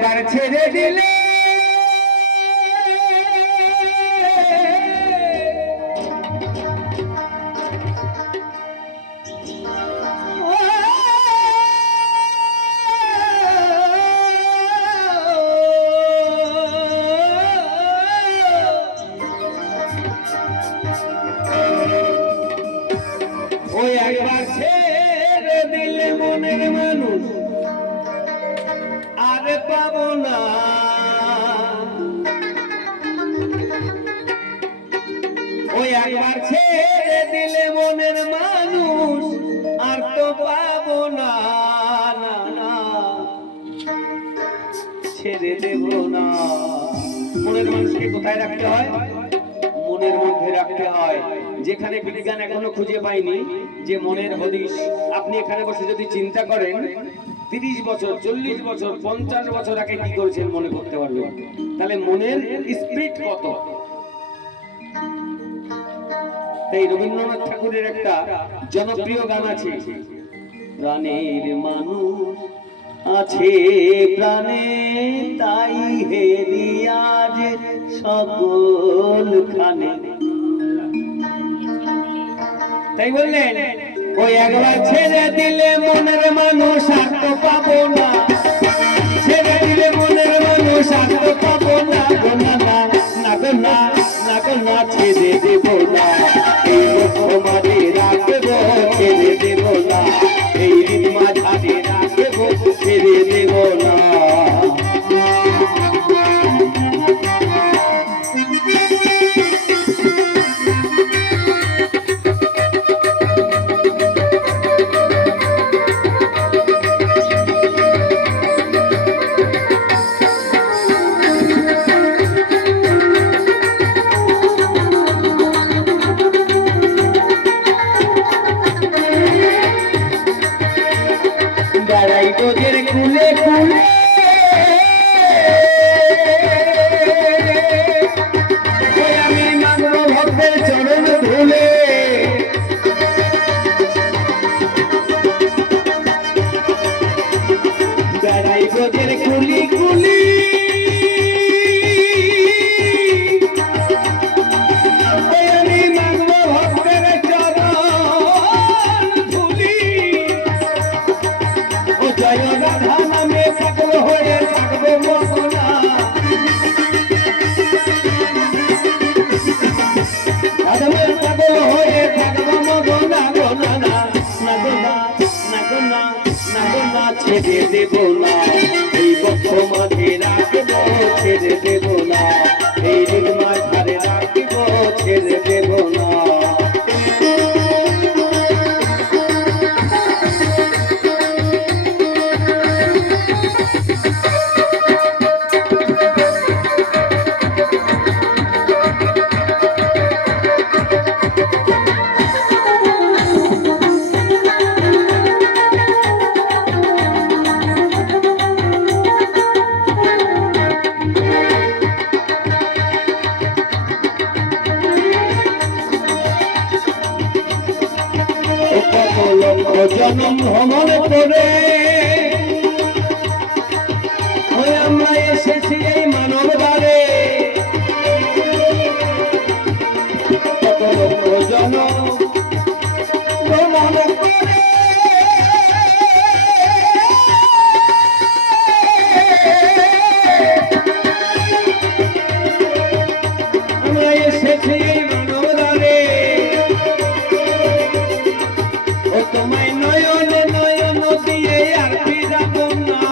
ছেড়ে দিলে ওই একবার ছেড়ে দিলে মনের মানুষ আর পাবো না। ওই একবার ছেড়ে দিলে মনের মানুষ আর তো পাবো না, না না ছেড়ে দেব না। মনের মানুষকে কোথায় রাখতে হয়? মনের মধ্যে রাখতে হয়, যেখানে বিজ্ঞান এখনো খুঁজে পায়নি যে মনের হদিশ। আপনি এখানে বসে যদি চিন্তা করেন 30 বছর 40 বছর 50 বছর আগে কি করেছেন মনে করতে পারবেন। তাহলে মনের স্পিরিট কত। তাই রবীন্দ্রনাথ ঠাকুরের একটা জনপ্রিয় গান আছে, প্রাণের মানুষ আছে প্রাণে তাই হেরিয়া যে সকল খানে। তাই বললেন ওই একবার ছেড়ে দিলে মনের মানুষ আর তো পাবো না, ছেড়ে দিলে মনের মানুষ আর তো পাবো না, গোনা না না গোনা না গোনা ছেড়ে দেব না। এই মাঝে রাখবো ছেড়ে দেব না, এই মাঝে রাখবো ছেড়ে দেব না। বেড়াই তোদের কুলে কুলে আমি মানব ভক্তের চরণ ধুলে, বেড়াই তোদের কুলি কুলি আমি মানব ভক্তের চরণ ধুলি। জয় রাধা নামে পাগল হয়ে থাকবো মনা, রাধামের পাগল হয়ে থাকবো মনা, গোনা না না গোনা না গোনা না গোনা ছেড়ে দেব না। এই বক্ষ মাঝে রাখবো ছেড়ে দেব না, এই দিন মাঝে রাখবো ছেড়ে দেব না। জনম ভ্রমণ করে আমরা এসেছি এই মানব দ্বারে, কত লক্ষ জনম ভ্রমণ করে আমরা এসেছি এই মানব দ্বারে। ও তোমায় নয়ন নয়ন দিয়ে আর ফিরাব না,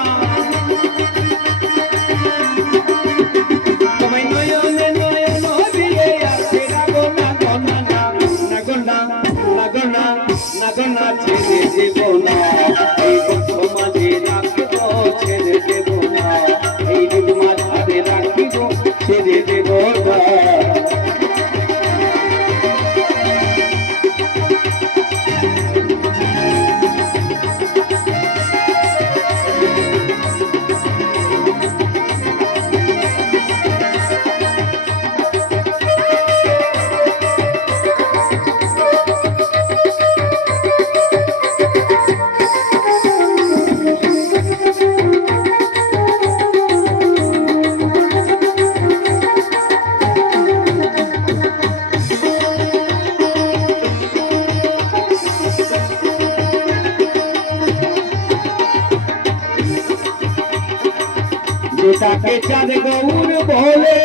সেটাকে চাঁদ গৌর বলে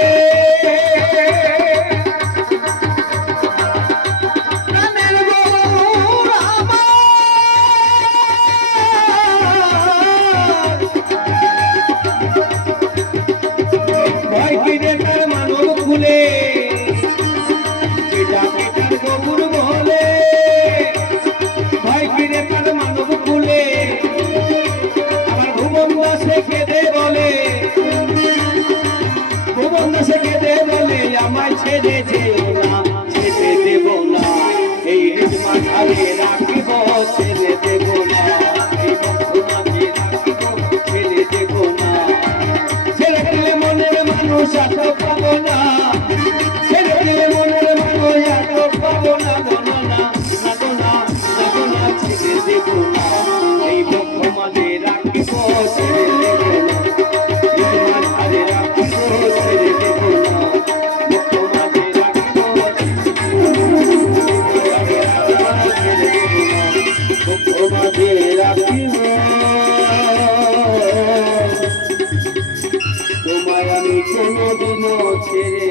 প্রাণের গৌর আমার। ভয় কিনে তার মানব খুলে সেটাকে চাঁদ গৌর বলে। ভয় কিনে তার মানব খুলে আমার ভুবন দাসে কেঁদে বলে, ভুবন দাসে কেঁদে বলে আমায় ছেড়ে যেও না, ছেড়ে দেব না, এই নিজ মাথায় রাখিব, ছেড়ে দেব না, এই বন্ধু মাঝে রাখিব, ছেড়ে দেব না। ছেড়ে দিলে মনের মানুষ এত পাবো না, ছেড়ে দিলে মনের মানুষ এত পাবো না, না না না না না, ছেড়ে দেব না, এই বন্ধু মাঝে রাখিব, ছেড়ে দেব না, নিজ মাথায় রাখিব, ছেড়ে দেব না, বন্ধু মাঝে রাখিব, বন্ধু মাঝে রাখিব, তোমায় আমি কোনোদিনও ছেড়ে